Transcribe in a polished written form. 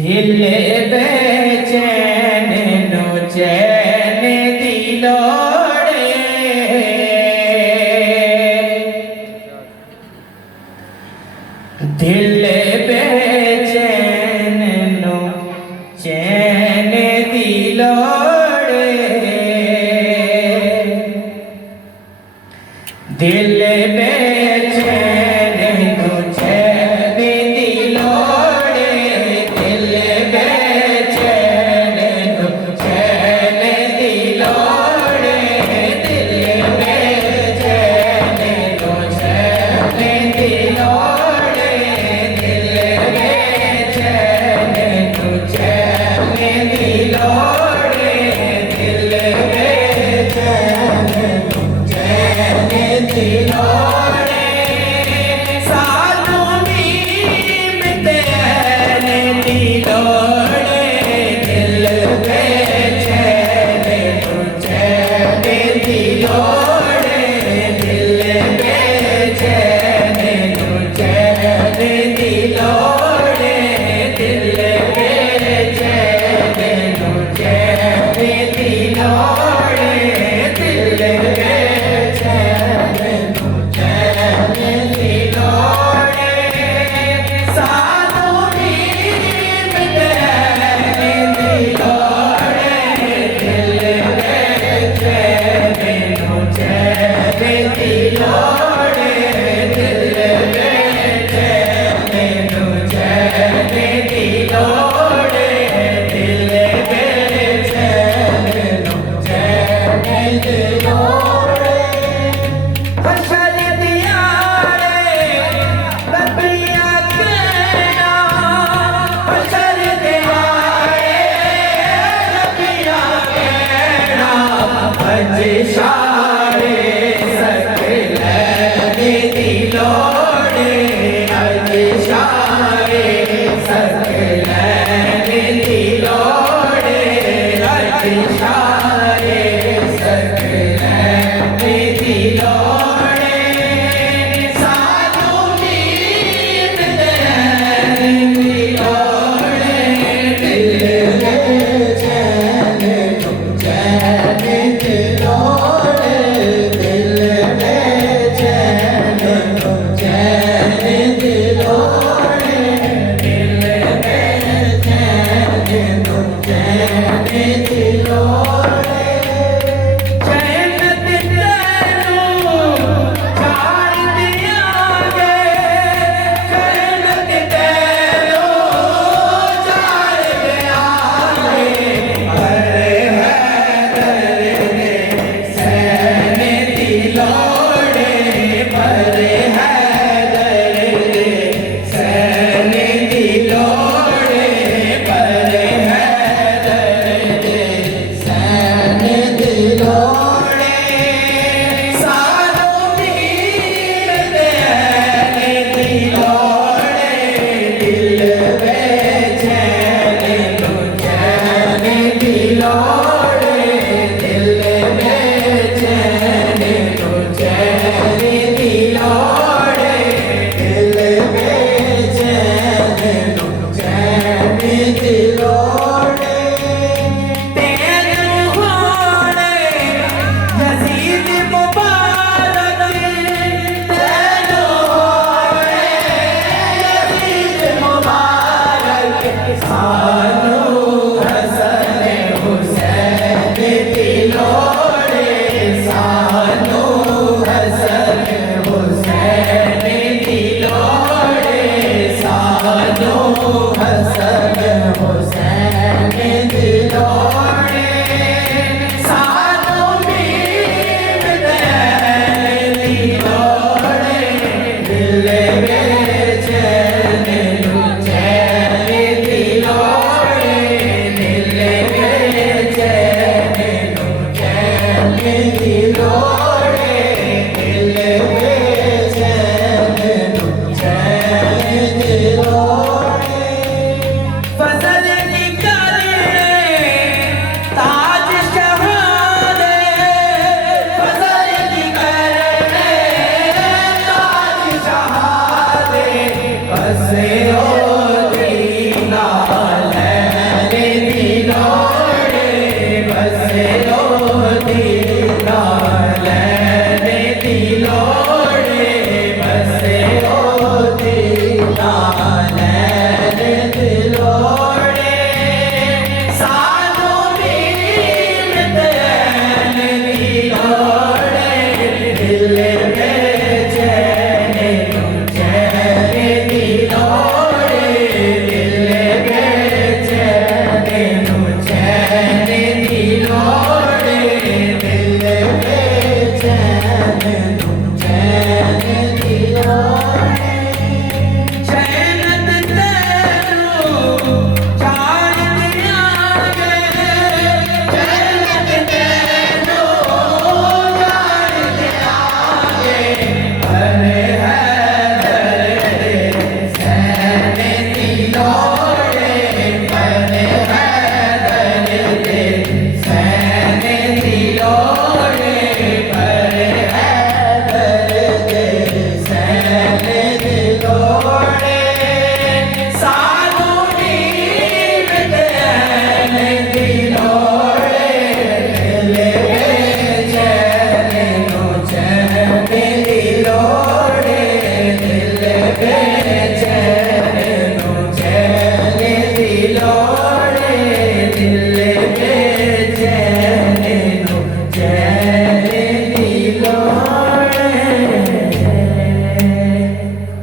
दिल बेचैन नो चैन दिलोड़े दिल बेचैन नो चैन दिलोड़े दिल बेचैन नो चैन दिलोड़े दिल बेचैन नो चैन दिलोड़े दिल बेचैन नो चैन दिलोड़े दिल बेचैन नो चैन दिलोड़े दिल बेचैन नो चैन दिलोड़े सालों नीम तेन दिलोड़े दिल बेचैन नो चैन दिलोड़े दिल बेचैन नो चैन दिलोड़े दिल बेचैन नो चैन दिलोड़े दिल बेचैन नो चैन दिलोड़े सालों नीम तेन दिलोड़े दिल बेचैन नो चैन दिलोड़े दिल बेचैन नो चैन दिलोड़े दिल बेचैन नो चैन दिलोड़े हशर दिया रे रबिया कहना हशर दिया रे रबिया कहना अज शारे सकलैन दिलोड़े अज शारे सकलैन दिलोड़े अज शारे सकलैन दिलोड़े सालों नीम तेन दिलोड़े दिल बेचैन नो चैन दिलोड़े दिल बेचैन नो चैन दिलोड़े दिल बेचैन नो चैन दिलोड़े चैन तेनू छाड़ दिया गे चैन तेनू छाड़ दिया गे अरे है दर्द सैन दिलोड़े अरे है दर्द सैन दिलोड़े अरे है दर्द सैन दिलोड़े सालों नीम तेन दिलोड़े दिल बेचैन नो चैन दिलोड़े दिल बेचैन नो चैन दिलोड़े दिल बेचैन नो चैन दिलोड़े तेनू होने यजीद मुबारक तेनू होने यजीद मुबारक सानू हसन हुसैन दिलोड़े सानू हसन हुसैन दिलोड़े सानू हसन हुसैन दिलोड़े सालों नीम तेन दिलोड़े दिल बेचैन नो चैन दिलोड़े दिल बेचैन नो चैन दिलोड़े दिल बेचैन नो चैन दिलोड़े फजल निकलने ताज शहादे फजल निकलने ताज शहादे बस